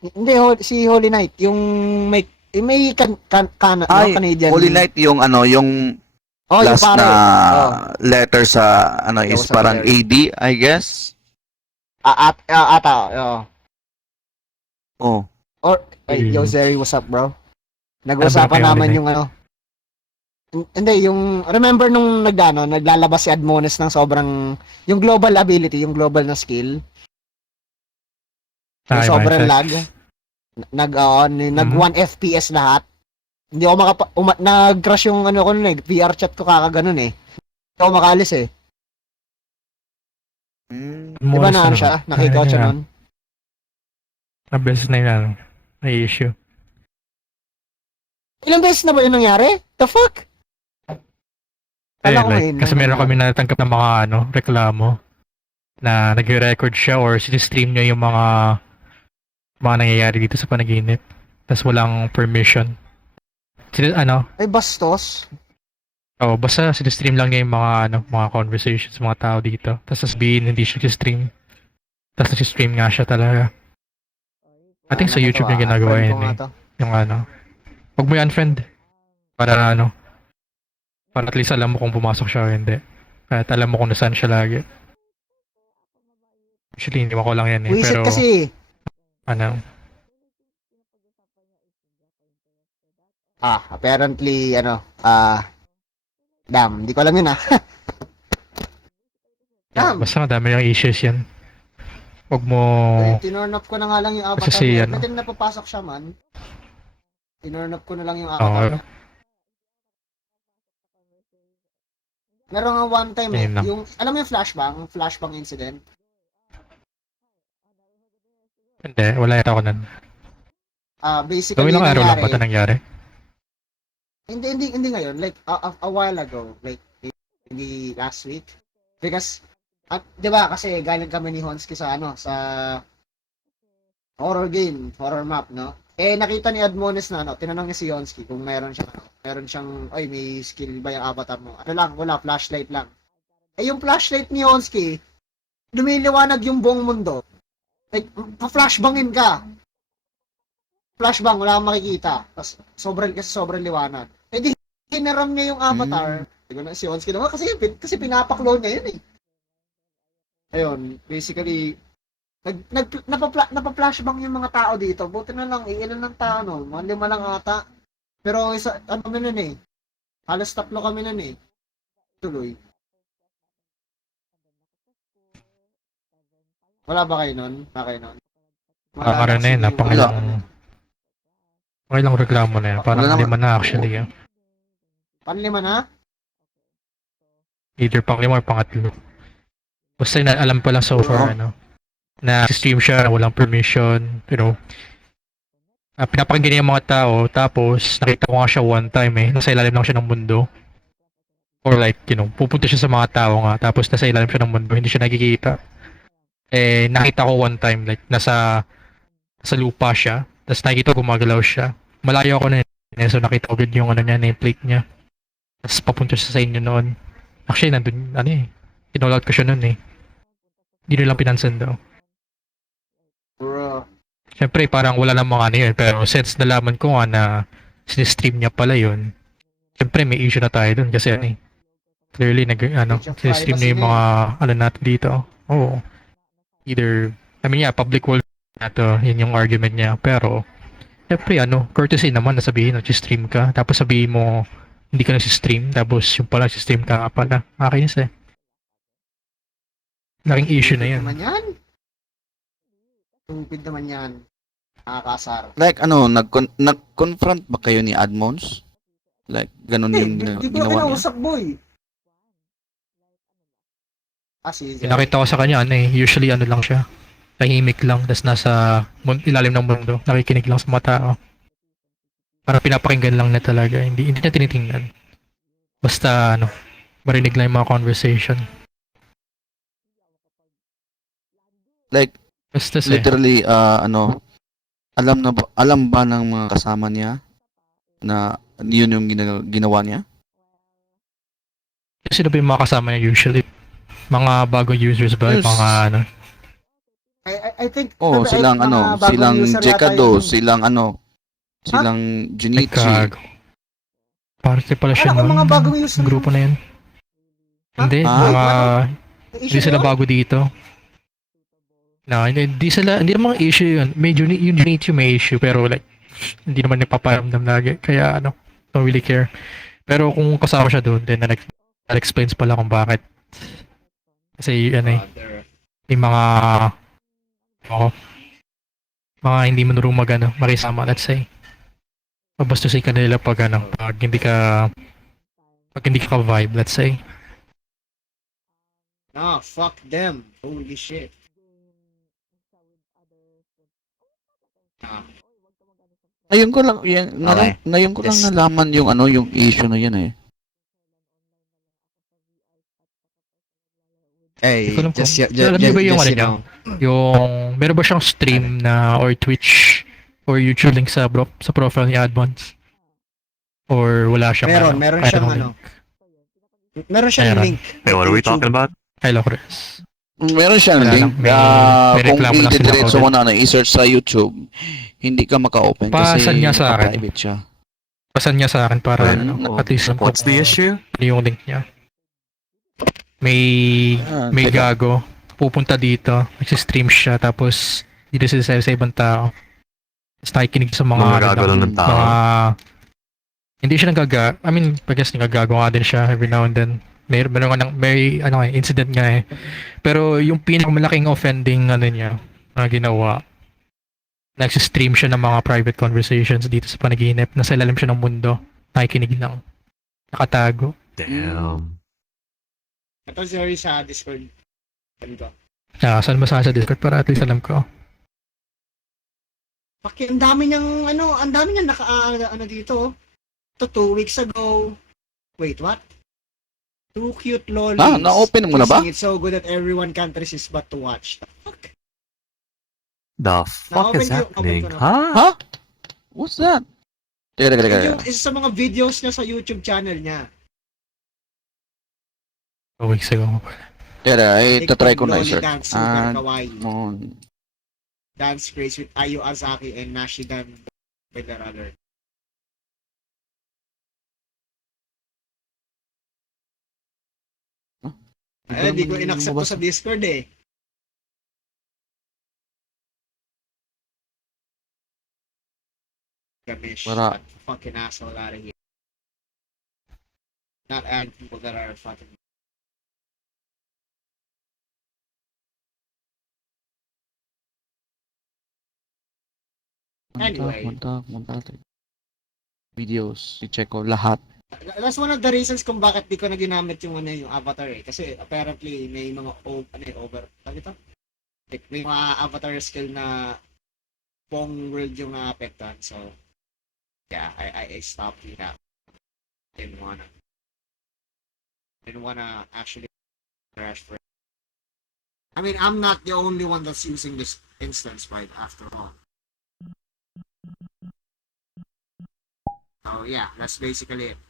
Hindi, si Holy Knight, yung may, eh, may kan, kan, kan, Ay, ano, Canadian. Holy Light yung ano, yung oh, yung last pare. na Oh. letter sa ano Yung is sa parang letter. AD, I guess. Ah, at, ah, ata, oh. Oh. Or, ay, Mm. yo, Zeri, what's up, bro? Nag-usapan Ano naman yung ano. Hin- Hindi, yung, remember nung nagdano, naglalabas si Admonis ng sobrang, yung global ability, yung global na skill, yung sobrang lag. Nag, ni- nag Mhm. 1 FPS lahat. Hindi ako makapa, uma, nag-crash yung ano ko nun eh, VR chat ko kakaganon eh. Hindi ako makalis eh. Mm. Di ba na ano siya? Nakita ko siya nun. Na beses na yun, ano, may issue. Ilang beses na ba yun nangyari? The fuck? Eh, Kala ko like, ngayon kasi meron kami natangkap ng mga ano, reklamo na nag-record siya or sinistream niya yung mga mga nangyayari dito sa panaginip. Tapos walang permission. Sin ano, Ay, bastos. oh, basta sinistream lang niya yung mga ano, mga conversations mga tao dito. Tapos sasabihin hindi siya stream. Tapos nag-stream nga siya talaga. I think sa YouTube ah, ginagawa unfriend yun eh. Yung ano. Huwag mo i-unfriend. Para ano. Para at least alam mo kung pumasok siya o hindi. At alam mo kung nasaan siya lagi. Actually, hindi mo ko lang yan eh. Wisit Pero, kasi. Ano. Ah, apparently, ano, ah, damn, hindi ko alam yun ah. Yeah, Damn. basta madami yung issues yan. Huwag mo... Eh, Tinorn up ko na nga lang yung avatar. Kasi si, niya. ano- Every time na papasok siya man, tinorn up ko na lang yung Oo. avatar. niya. Meron nga one time eh, yung, alam mo yung flashbang, flashbang incident? Hindi, wala yata ako nun. Ah, basically, Gawin lang yung araw lang ba nangyari- ito nangyari? Hindi, hindi, hindi ngayon. Like, a, a, a while ago. Like, maybe last week. Because, at, di ba, kasi galing kami ni Honsky sa, ano, sa horror game, horror map, no? Eh, nakita ni Admonis na, ano, tinanong niya si Honsky kung meron siyang, ano, meron siyang, ay, may skill ba yung avatar mo? Ano lang, wala, flashlight lang. Eh, yung flashlight ni Honsky, lumiliwanag yung buong mundo. Like, pa-flashbangin ka. Flashbang, wala kang makikita. Tapos, sobrang, kasi sobrang liwanag. Eh di, hinaram niya yung avatar. Siguro na si Onsky naman kasi, kasi pinapakload niya yun eh. Ayun, basically, nag, nag, napapla, napapflashbang yung mga tao dito. Buti na lang, eh, ilan ng tao no? Mga lima lang ata. Pero isa, ano kami nun eh. Halos tatlo kami nun eh. Tuloy. Wala ba kayo nun? Wala kayo nun? Nakakaroon na yun, napangilang... Pangilang reklamo na yan. Parang Wala naman. lima na actually. ah. Panlima na? Either pang lima or pangatlo. Basta na alam pa lang so far, ano, na stream siya, na walang permission, you know. Uh, pinapakinggan niya yung mga tao, tapos nakita ko nga siya one time eh, nasa ilalim lang siya ng mundo. Or like, you know, pupunta siya sa mga tao nga, tapos nasa ilalim siya ng mundo, hindi siya nakikita. Eh, nakita ko one time, like, nasa, nasa lupa siya, tapos nakikita ko gumagalaw siya. Malayo ako na eh, so nakita ko good yung ano niya, nameplate niya. Tapos papunta siya sa inyo noon. Actually, nandun, ano eh, kinall out ko siya noon eh. Hindi nyo lang pinansin daw. Bro. Siyempre, parang wala namang ano yun. Pero since nalaman ko nga na sinistream niya pala yun, siyempre may issue na tayo dun kasi ano eh. Clearly, nag, ano, sinistream niya yung mga, ano natin dito. Oo. Either, I mean, yeah, public world na to, yun yung argument niya. Pero, siyempre, ano, courtesy naman na sabihin, nag-stream ka, tapos sabihin mo, hindi ka nag-stream, tapos yung pala, stream ka nga pala. Makinis eh. Laking issue na yan. Stupid naman yan. Stupid naman yan. Nakakasar. Like ano, nag nag-confront ba kayo ni Admons? Like ganun Hindi, yung di, gina- di ko ginawa niya. kinausap, boy. Ah, si nakita ko sa kanya, ano eh, usually ano lang siya. Tahimik lang, tas nasa mun- ilalim ng mundo. Nakikinig lang sa mga tao. Para pinapakinggan lang na talaga. Hindi, hindi na tinitingnan. Basta, ano, marinig lang yung mga conversation. Like Basta eh. literally uh, ano alam na ba, alam ba ng mga kasama niya na yun yung gina- ginawa niya? Sino ba yung mga kasama niya usually? Mga bagong users ba? Yes. Mga ano? I, I, I think Oh, I- silang ano, silang Jekado, yun. silang ano, silang Ay, Junichi. Parte pala siya nun. mga bagong user Grupo na yun. Ha? Hindi, Ah? mga, hindi sila yun? bago dito. No, hindi, hindi sila, hindi naman issue yun. May Juni, yung Junichi may issue, pero like, hindi naman nagpaparamdam lagi. Kaya ano, don't really care. Pero kung kasama siya doon, then that explains pala kung bakit. Kasi ano eh, may mga ako mga hindi manurong mag ano, makisama let's say pabastusin ka nila pag ano pag hindi ka pag hindi ka vibe let's say No, fuck them. Holy shit. Ah, Ngayon ko lang, yan, ngayon, ngayon ko lang Yes. nalaman yung ano, yung issue na yan eh. Hey, Hindi ko alam just, kung- ju- ju- alam niyo ba yung just, ano you niya? know, yung meron ba siyang stream na or Twitch or YouTube link sa bro, sa profile ni Advance or wala siyang meron, ano, meron siyang ano. Meron siyang Meron. link. Wait, what are we talking about? Hello Chris Meron siyang Wala link. lang, may- ah, may kung reklamo lang sila i-diretso about mo na, ano, i-search sa YouTube, hindi ka maka-open kasi Pasan niya sa akin. private siya. pasan niya sa akin para ano, at least What's the kung issue? ano yung link niya may Ah, may teka. gago. Pupunta dito. Nagsistream siya. Tapos dito sila sa, sa ibang tao. Tapos nakikinig sa mga Mga ano gago lang ng tao. mga hindi siya nagaga I mean I guess nagagago nga din siya every now and then. May meron nga ng may ano nga, incident nga eh. Pero yung pinakamalaking offending ano niya na ginawa nagsistream siya ng mga private conversations dito sa panaginip. Nasa ilalim siya ng mundo. Nakikinig lang. Nakatago. Damn. Ito sorry sa Discord. Ko? Ah, saan ba sa sa Discord para at least alam ko. Paki, ang dami niyang, ano, ang dami niyang naka, ah, ano dito. Ito, two weeks ago. Wait, what? Two cute lollies. Ah, na-open mo na ba? It's so good that everyone can't resist but to watch. The fuck? The fuck is happening? na. Huh? Ha? What's that? Teka, teka, teka. Isa sa mga videos niya sa YouTube channel niya. Two weeks ago. Teka, teka. Eh, tatry ko na i-search. Dance, super Ah, kawaii. mon. Dance craze with Ayu Azaki and Nashidan Bedarother. Huh? Ay, hindi ko inaccept to sa Discord eh. Gabish, Para- that fucking asshole out of here. Not add people that are fucking Anyway. Munta, munta, munta. Videos, i-check ko lahat. That's one of the reasons kung bakit di ko na ginamit yung ano yung avatar eh. Kasi apparently may mga ano eh, over, ano ito? Like, may mga avatar skill na pong world yung naapektuhan. So, yeah, I, I, I stopped doing that. Didn't wanna. Didn't wanna actually crash for I mean, I'm not the only one that's using this instance, right, after all. So, yeah, that's basically it.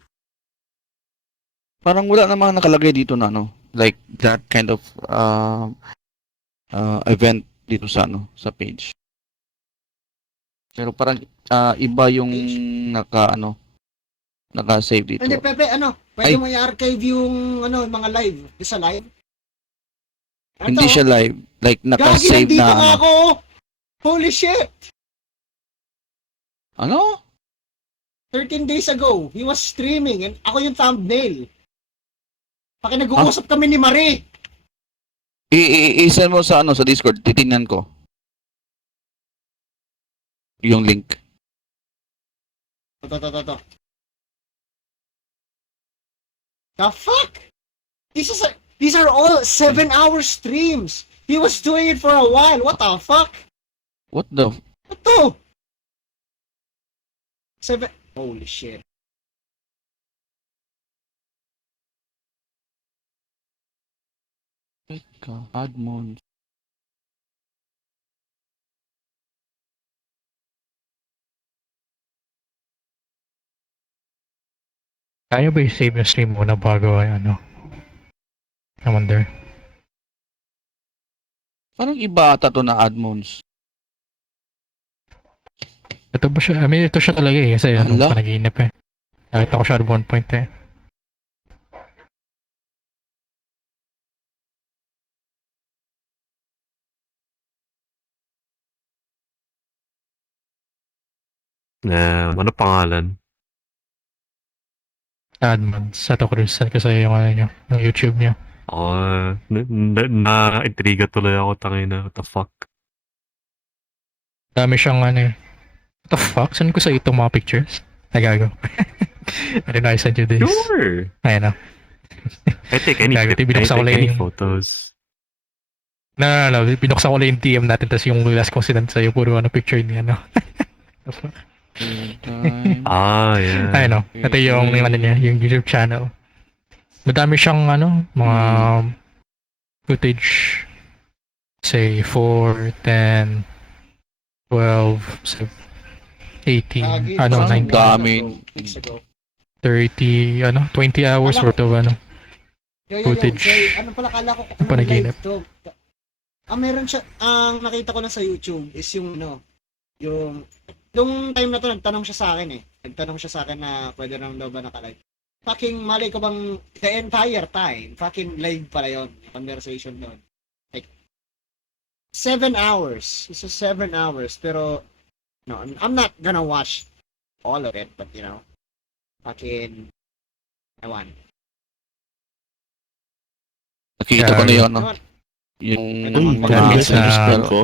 Parang wala namang nakalagay dito na ano, like that kind of uh, uh, event dito sa ano, sa page. Pero parang ah, iba yung naka ano, naka-save dito. Hindi, Pepe, ano, pwede Ay. mo i-archive yung, ano, mga live. Yung sa live. Ano Hindi to? siya live, like Gagi, naka-save nandito na nga ano. ako! Holy shit! Ano? 13 days ago, he was streaming and ako yung thumbnail. Paki nag-uusap kami ni Marie. I- i- i-send mo sa ano sa Discord, titingnan ko. Yung link. Ito, ito, ito, ito. The fuck? These is these are all 7-hour streams. He was doing it for a while. What the fuck? What the Ito! Seven... Holy shit. Teka, Admon. Kaya ba i-save yung stream muna bago ay ano? I wonder. Parang iba ata to na Admons. Ito ba siya? I mean, ito siya talaga eh. Kasi ano, Ala. panaginip eh. Nakita ko siya at one point eh. Um, ano pangalan? Admans. Ito ko rin send ko sa'yo yung ano niya. Yung YouTube niya. Oh, na, na, na-intriga tuloy ako tangina. What the fuck? Dami siyang ano eh. The fuck? Saan ko sa itong mga pictures? Nagago. I didn't know I sent you this. Sure! Ayun na. I take any, Gago, I binuksan ko take lang any yung- photos. No, no, no. Binuksan ko lang yung DM natin tapos yung last kong sinend sa'yo puro ano picture niya, no? Ah, yeah. Ayun no. Ito yung, yung ano niya, yung YouTube channel. Madami siyang ano, mga footage. Say 4, 10, 12, 18, Lagi, ano, parang 19, dami. weeks ago. 30, ano, 20 hours Alam- worth of ano. Yo, yo, yo. Footage. Ano pala, kala ko ano Panaginip. live to. Ah, meron siya, ang nakita ko na sa YouTube is yung ano, yung, nung time na to, nagtanong siya sa akin eh. Nagtanong siya sa akin na pwede naman daw ba nakalive. Fucking mali ko bang the entire time, fucking live pala yun, yung conversation doon. Like, seven hours. It's a seven hours, pero, no, I'm, I'm not gonna watch all of it, but you know, fucking, ewan. Nakita ko na yun, no? Yung Uy, mga grabe sa- ano, ko.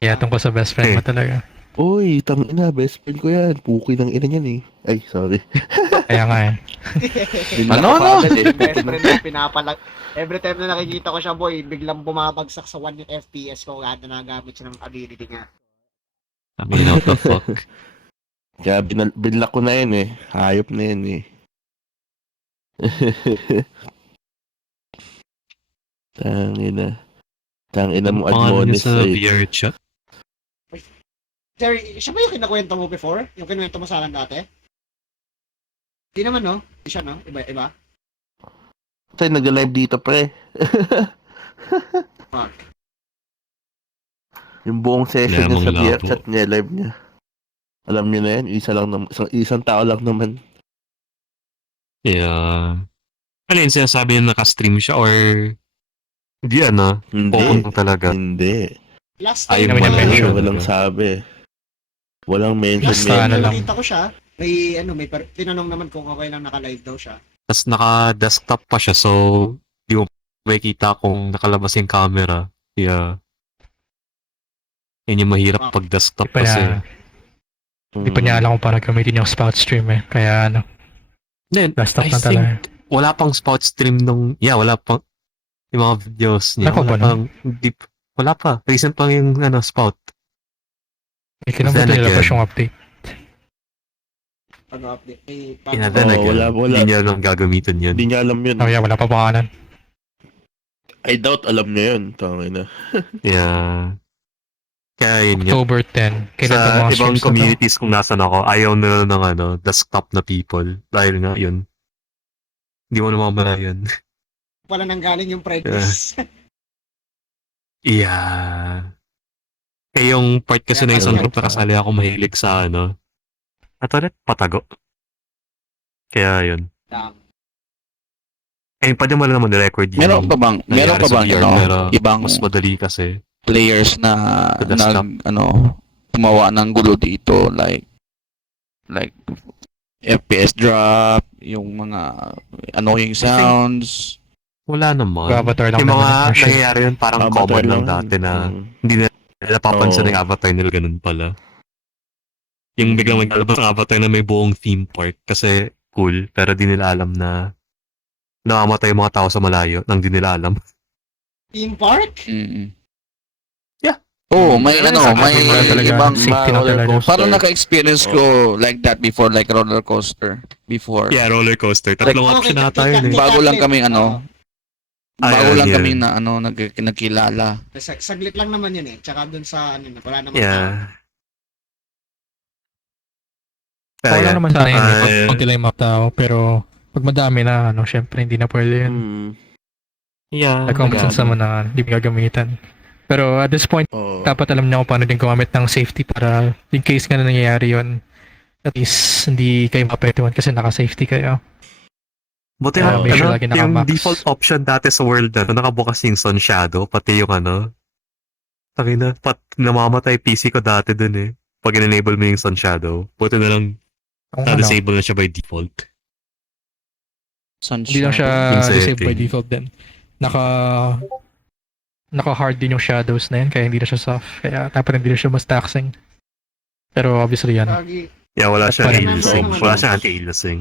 Kaya tungkol sa best friend mo talaga. Uy, tangina, best friend ko yan. Puki ng ina niyan eh. Ay, sorry. Kaya nga eh. Ano, ano? best friend ko pinapalag. Every time na nakikita ko siya, boy, biglang bumabagsak sa 1 yung FPS ko kada nagamit siya ng ability niya. I mean, what the fuck? Kaya binal- binlock ko na yan eh. Hayop na yan eh. Tangina. Tangina mo niya admonish sa ay. VR chat? Terry, siya ba yung kinakwento mo before? Yung kinuwento mo sa akin dati? Hindi naman, no? Hindi siya, no? Iba, iba? Tay, nag-live dito pre. Fuck. Yung buong session niya sa VR chat niya, live niya. Alam niyo na yan, isa lang naman, isang, isang tao lang naman. Yeah. Ano yun, sinasabi niya nakastream siya or hindi ano? Hindi. Pupunta talaga. Hindi. Last Ayaw time, mo niya na- mention. Walang sabi. Walang mention. Last time ano na lang. nakita ko siya, may, ano, may, par- tinanong naman kung okay lang naka-live daw siya. Tapos naka-desktop pa siya so di mo makikita kung nakalabas yung camera. Yeah. Yun yung mahirap Ah. pag desktop Di pa kasi. niya, di pa niya alam kung paano gamitin yung spout stream eh. Kaya ano, Then, desktop I na think talaga. wala pang spout stream nung, yeah, wala pang, yung mga videos niya. Ako wala ba pang, di, wala pa. Recent pa yung, ano, spout. Eh, kinabuti nila pa siyang update. Pag-update. Yeah, pag- again, wala- wala. hindi niya lang gagamitin yun. Hindi niya alam yun. Oh yeah, wala pa pangalan. I doubt alam niya yun. Tangina. Yeah. Kaya yun nga. October 10. Kailan Sa mga ibang streams na to? communities kung nasan ako, ayaw nila ng ano, desktop na people. Dahil nga yun. Hindi mo namamala yun. Wala nang galing yung brightness. Yeah. Eh yung part kasi Kaya ng isang parang- group na kasali ako mahilig sa ano. At ulit, patago. Kaya yun. Damn. Eh, pwede mo lang naman record yung Meron ka bang, meron nangyari ka sa bang, VR, ano, pero ibang mas madali kasi. Players na nag, ano, gumawa ng gulo dito, like, like, FPS drop, yung mga annoying sounds. Wala naman. Avatar lang Yung mga shit. nangyayari yun parang Avatar common lang lang. dati na Mm. hindi na napapansin Oo. ng avatar nila ganun pala. Yung biglang maglalabas ng avatar na may buong theme park kasi cool, pero di nila alam na namamatay yung mga tao sa malayo nang di nila alam. Theme park? Mm. Yeah. Oh, may ano, sa may ibang Safety na roller coaster. Parang naka-experience ko like that before, like roller coaster before. Yeah, roller coaster. Tatlong Okay, option na tayo eh. Bago lang kaming ano, oo. bago Ay, lang yun. kami na ano, nag nagkilala. Sag- saglit lang naman yun eh. Tsaka dun sa ano, wala naman. Yeah. Kaya Wala naman sa akin eh. Ah, yeah. pag lang yung mga tao. Pero pag madami na, ano, syempre hindi na pwede yun. Mm. Yeah. Like, common sense naman na hindi mo gagamitan. Pero at this point, Oo. dapat alam niya kung paano din gumamit ng safety para in case nga na nangyayari yun, at least hindi kayo mapektuhan kasi naka-safety kayo. Buti sure ano, lagi yung default option dati sa world na, nakabukas yung sun shadow, pati yung ano, Tangina, pat namamatay PC ko dati dun eh. Pag in-enable mo yung sun shadow, buti na lang ano, na-disable na siya by default. Sunshine. hindi lang siya disabled by default din. Naka naka-hard din yung shadows na yun, kaya hindi na siya soft. Kaya dapat hindi na siya mas taxing. Pero obviously yan. Lagi. Yeah, wala siya Parang aliasing. ano, Wala siya anti-aliasing.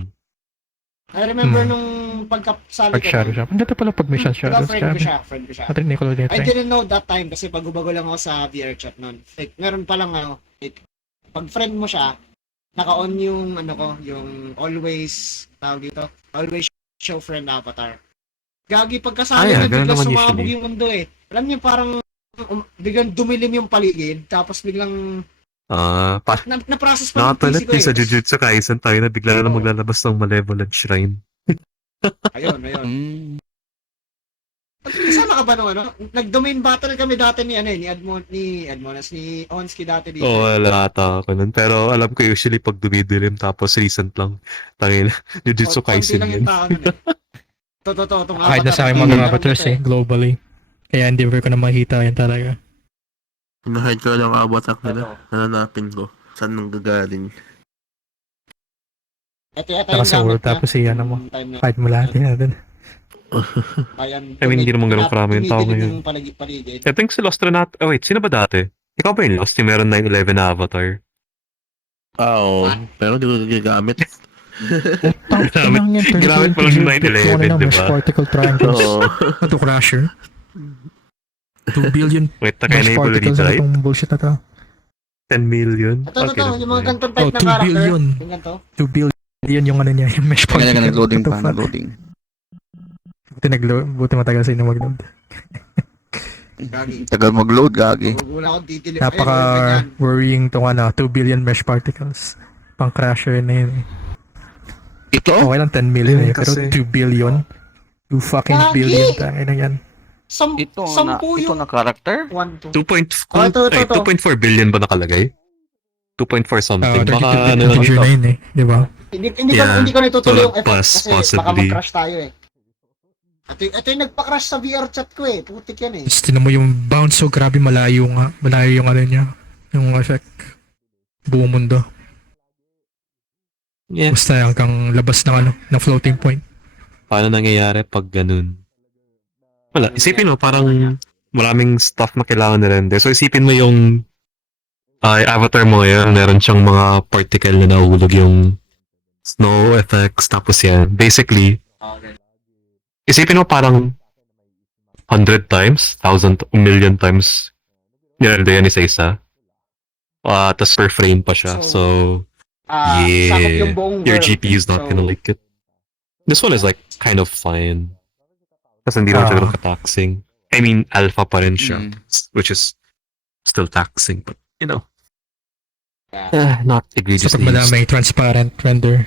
I remember Hmm. nung pagkasali Pag shadow siya. Ang pala pag may Hmm, shadows. friend ko siya, friend ko siya. Patrick Nicolo dito I didn't know that time kasi bago-bago lang ako sa VR chat noon. Like, meron pa lang ano, like, pag friend mo siya, naka-on yung ano ko, yung always, tawag dito, always show friend avatar. Gagi, pagkasali Ah, na biglang naman sumabog usually. yung mundo eh. Alam niyo parang um, biglang dumilim yung paligid, tapos biglang Ah, pa na, na-process pa ng nakatulad PC ko din eh. sa Jujutsu Kaisen tayo na bigla na lang Oo. maglalabas ng Malevolent Shrine. Ayun, ayun. Mm. Kasama ka ba nung ano? Nag-domain battle kami dati ni ano eh, ni Admon, ni Admonas, ni Onski dati dito. Oo, oh, wala ata ako nun. Pero alam ko usually pag dumidilim tapos recent lang. Tangin, Jujutsu Konti Kaisen lang yun. yung tao nun eh. Totoo, itong Kahit na sa akin avatar, mga lang eh, globally. Kaya endeavor ko na makita yan talaga. Pinahide ko lang ang abatak nila. Nananapin ko. Saan nang gagaling? Ito sa world, tapos si ano mo. Na- Kahit mo lahat yun natin. I mean, hindi naman ganun karami yung tao ngayon. I think si Lost Renat... Oh wait, sino ba dati? Ikaw ba yung Lost? Yung meron 9-11 na avatar? Ah, oo. Pero hindi ko ginagamit. Grabe- grabe pala yung 9/11, di ba? particle triangles. Ito crasher. 2 billion Wait, mesh naka-enable particles dito, na right? itong bullshit na to. 10 million? Ito, ito, ito, yung mga gantong type Oh, na 2 character. billion. Yung ganito. 2 billion yung ano niya, yung mesh Kanya ka particle. nag-loading pa, nag-loading. Buti nag-load, buti matagal sa'yo na mag-load. Gagi. Tagal mag-load, gagi. Wala akong didilim. Napaka worrying tong ano, 2 billion mesh particles. Pang crasher na yun. Ito? Okay lang 10 million eh, pero kasi. 2 billion. 2 fucking Gagi! billion tangin na yan. Sam, Ito na, sampu ito yung na character? 1, 2. 2 point, Oh, ito, ito, ay, ito. 2.4 billion ba nakalagay? 2.4 Uh, something. 32 Baka ano billion lang ito. eh, di ba? Hindi, hindi ko, Yeah, hindi ko natutuloy yung effect pos- kasi baka possibly. mag-crash tayo eh. Ito, ito yung nagpa-crash sa VR chat ko eh. Putik yan eh. Tapos tinan mo yung bounce so grabe malayo nga. Malayo yung ano niya. Yung effect. Buong mundo. Yeah. Basta hanggang labas ng ano, ng floating point. Paano nangyayari pag ganun? Wala. Isipin mo, parang maraming stuff na kailangan na-render. So, isipin mo yung ay avatar mo ngayon, meron siyang mga particle na nahulog yung snow effects, tapos yan. Basically, isipin mo parang 100 times, 1,000, million times nirender yan isa-isa. Uh, tapos per frame pa siya. So, Ah, Yeah. yung buong your. GPU is not So, gonna like it. This one is like kind of fine. Kasi hindi naman siya Ah. ka-taxing. I mean, alpha pa rin siya, Mm. which is still taxing, but you know. Yeah. Eh, not So egregiously pag madami transparent render,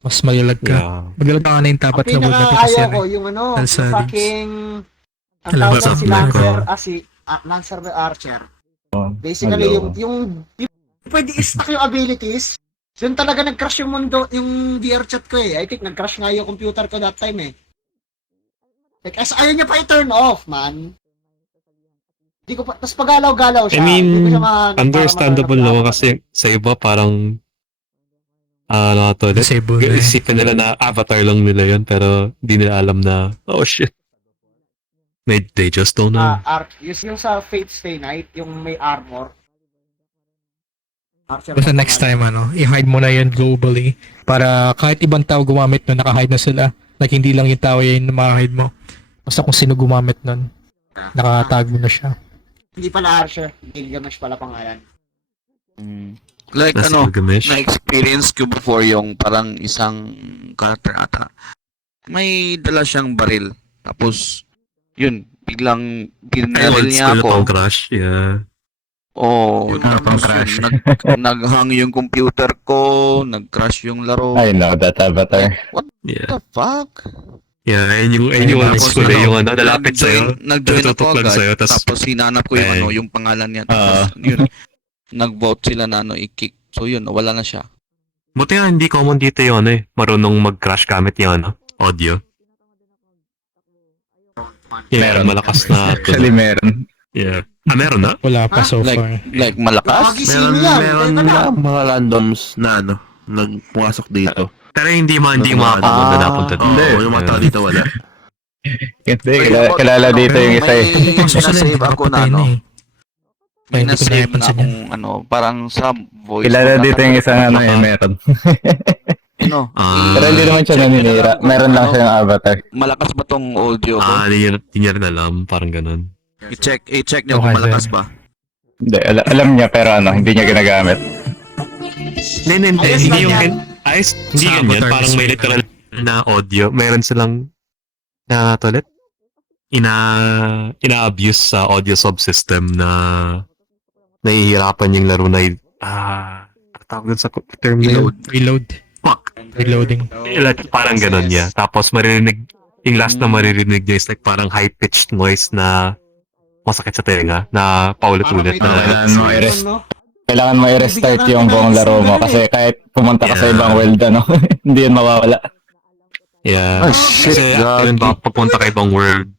mas malilag ka. Yeah. Maglalag ka na yung Ang tapat na wood na pinaka kasi ko, eh. yung ano, yung fucking, ang tawag si Lancer, ah, si ah, Lancer the Archer. Basically, yung, yung, yung, pwede i-stack yung abilities, yun talaga nag-crash yung mundo, yung VR chat ko eh. I think nag-crash nga yung computer ko that time eh. Like, as ayaw niya pa i-turn off, man. Hindi ko pa, tapos pagalaw-galaw siya. I mean, hindi siya ma- Understandable naman ma- kasi sa iba parang ah ano to, Disable na eh. isipin nila na avatar lang nila yun pero di nila alam na oh shit. They, they just don't know. Ah, arc, yung, yung sa Fate Stay Night, yung may armor. Basta next time ano, i-hide mo na yun globally para kahit ibang tao gumamit nun, naka-hide na sila. Like hindi lang yung tao yung maka-hide mo. Basta kung sino gumamit nun, nakatag mo na siya. Hindi pala Archer, Gilgamesh pala pangalan. Mm. Like That's ano, Gilgamesh. na-experience ko before yung parang isang character ata. May dala siyang baril. Tapos, yun, biglang binaril niya ako. crash, yeah. Nga, tapos pang-crash. yun, nag, naghang yung computer ko, nag-crash yung laro. I know that avatar. Yeah. What the fuck? Yeah, ayun yung, ayun yung school eh, ano, yung ano, nalapit sa'yo. Nag-join, ako agad. sa'yo, tas- tapos hinanap ko yung Eh. ano, yung pangalan niya. Tapos yun, nag-vote sila na ano, i-kick. So yun, wala na siya. Buti nga hindi common dito yung ano eh, marunong mag-crash gamit yung ano, audio. Yeah, Meron. malakas na Actually, meron. Yeah. Ah, meron na? Wala pa Ha? so Like, far. like malakas? Meron, yan. meron Teka lang mga randoms na ano, nagpumasok dito. Pero hindi mga, hindi mga pumunta ah, na punta Oo, dito. yung mga tao dito wala. Hindi, kilala, kilala dito yung isa eh. May nasave ako na ano. May Hindi ko nasave na akong ano, parang sa voice. Kilala ko na- dito yung isang ano eh, meron. Ano, Ah. Pero hindi naman siya i-check nyo na naninira. lang kung Meron lang ano, siya yung avatar. Malakas ba tong audio ko? Ah, hindi niya, hindi niya rin alam, parang ganun. I-check, i-check nyo kung Okay, malakas ba. Hindi, ala- alam niya pero ano, hindi niya ginagamit. Hindi, hindi, hindi. Ayos Hindi lang yung, yan. ayos, hindi Sa ganyan. avatar Parang may mismo. literal na audio. Meron silang, na tulit, ina, ina-abuse sa audio subsystem na nahihirapan yung laro na, i- ah, tawag dun sa term na yun? Reload. Reload. Fuck. Reloading. Like, parang ganun niya. Tapos maririnig, yung last na maririnig niya is like parang high-pitched noise na masakit sa tenga na paulit-ulit Parang na Kailangan mo i-rest. no? Kailangan mo i-restart yung buong laro mo kasi kahit pumunta ka sa Yeah. ibang world, ano, hindi yun mawawala. Yeah. Ah, shit, Kasi yun ba, papunta ka ibang world,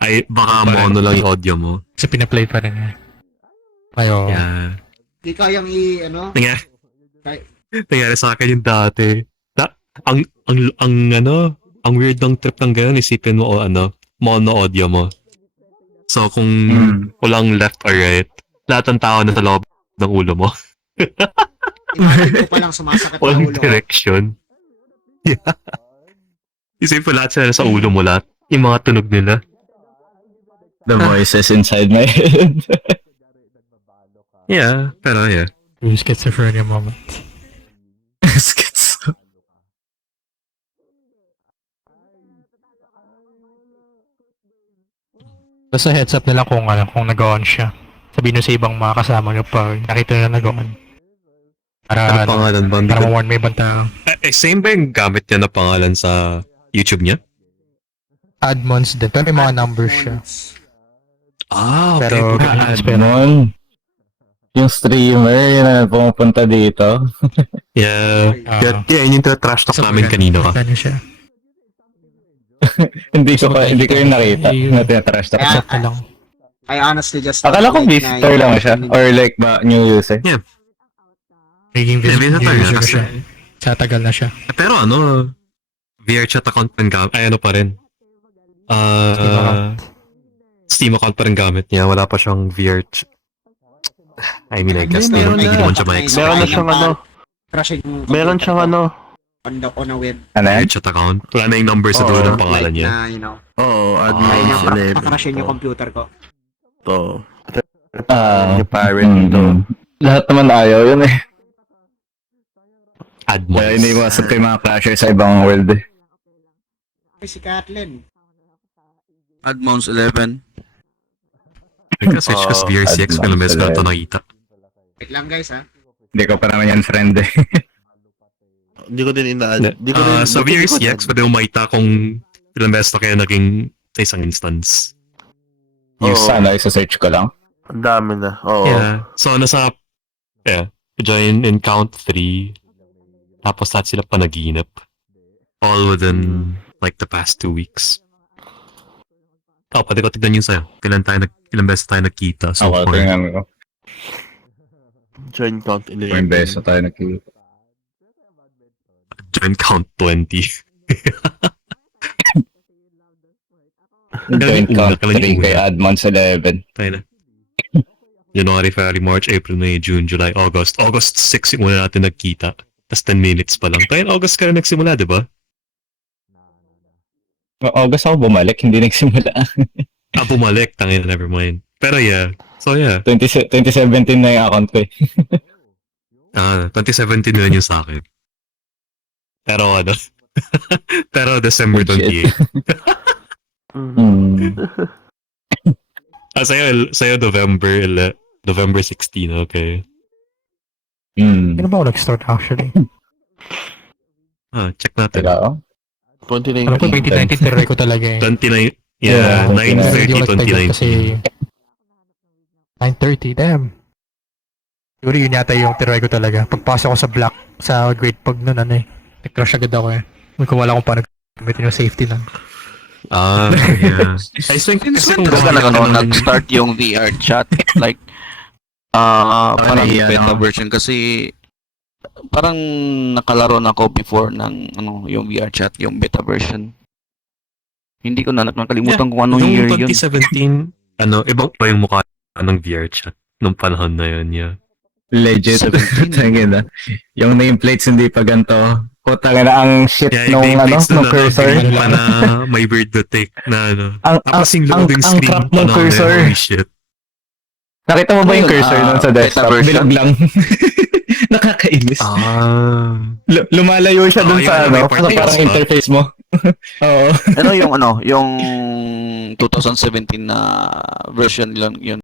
ay baka mono lang yung audio mo. Kasi pinaplay pa rin niya. Ayo. Yeah. Di kayang i, ano? Nangyari, Kay- nangyari sa akin yung dati. Na, ang, ang, ang, ano, ang weird ng trip ng ganun, isipin mo o ano, mono audio mo. So kung Hmm. walang left or right, lahat ng tao na sa loob ng ulo mo. Imagine mo palang sumasakit ulo. direction. Yeah. Isipin mo lahat sila sa ulo mo lahat. Yung mga tunog nila. The voices inside my head. Yeah, pero yeah. Yung schizophrenia moment. Basta heads up nila kung ano, kung nag-on siya. Sabihin nyo sa ibang mga kasama nyo pag nakita nyo na nag-on. Para, Ano ano, pangalan ba? Hindi para ko- ma-warn may ibang tao. Eh, eh, same ba yung gamit niya na pangalan sa YouTube niya? Admons din. Pero may mga numbers siya. Ah, Pero, Ah, pero Admon. Yung streamer, yun na pumupunta dito. Yeah. Ah. yeah, yeah, yun yung trash talk namin kanina ka. Ano siya? hindi ko pa, hindi ko yung nakita na tinatrash talk. Ko lang. I honestly just Akala ko visitor lang siya. Or like ba, new user. Naging Yeah, vis- may user na siya. Sa tagal na siya. Pero ano, VR chat account pa rin gamit. Ay, ano pa rin. Ah, Steam account. Pa rin gamit niya. Wala pa siyang VR ch- I mean, I guess hindi na. naman siya ma-expect. Meron na siyang ano, Crashing yung meron siyang ano, on the on a web. Ano yan? Chat account. Wala na yung number sa dulo Oo, ng pangalan like niya. na, you know, oo, admin kaya niya pa- 11. pakrashin yung computer ko. To. Ah, Yung pirate mm, to. Lahat naman ayaw yun eh. Admons. Kaya mo ko yung mga crasher sa ibang world eh. Ay, si Kathleen. Admons 11. Teka, search ko sa Oo, kung Admons na ito talaga. nakita. Wait lang guys ha. Hindi ko pa naman yan friend eh. Hindi ko din ina Hindi ko din. Ah, sa hindi ko din- VRCX, pwede mo makita kung ilang beses na kayo naging sa isang instance. Yung Oo. sana, isa-search ko lang. Ang dami na. Oo. Yeah. So, nasa, yeah, join in count 3. Tapos lahat sila panaginip. All within, like, the past two weeks. Oh, pwede ko tignan yun sa'yo. Kailan tayo nag, ilang beses tayo nagkita so far. tingnan ko. Join count 11. Yung best na tayo nakikita. Join count 20. Joint count kailan 3 yung kay? Admons 11. Tayo na. January, February, March, April, May, June, July, August. August 6 yung una natin nagkita. Tapos 10 minutes pa lang. Tayo August ka na nagsimula, di ba? August ako bumalik, hindi nagsimula. Ah, bumalik. Tangin, never mind. Pero yeah. So yeah. 20, 2017 na yung account ko eh. Ah, 2017 na yun sa akin. Pero ano? Pero December Legit. 28. Mm. Ah, sa'yo, sa'yo November, ele- November 16, okay. Hmm. Ano ba ako nag-start actually? Ah, check natin. Teka, oh. Alam ko 2019. 2019 tiray ko talaga eh. 29, Yeah, yeah, okay. Hindi 9.30, ako nagtagal 2019. kasi 9.30, damn. Siguro yun yata yung tiray ko talaga. Pagpasok ko sa block, sa grade pag nun ano eh. Nag-crush agad ako eh. Kung wala akong paano gamitin yung safety lang. Ah, yeah. I think kasi kung Talaga nag, ano, ng- nag-start yung VR chat. like, ah Okay, parang yeah, beta no? version kasi parang nakalaro na ako before ng ano yung VR chat, yung beta version. Hindi ko na nakalimutan kung anong year yun. 2017, ano, ibang pa yung mukha ng VR chat nung panahon na yun, yeah. Legit. 17. Tangin na. Yung nameplates hindi pa ganito. Puta na ang shit Yeah, nung yung ano, nung na cursor. pa na may weird to take na ano. Ang, ang, Tapos yung ang, loading ang screen, crap ng ano, cursor. holy shit. Nakita mo ba yung cursor ah, nun sa beta desktop? version. Bilog lang. Nakakainis. Ah. Lu- lumalayo siya dun Ah, sa ano, sa parang pa. interface mo. Oo. ano yung ano, yung 2017 na version lang yun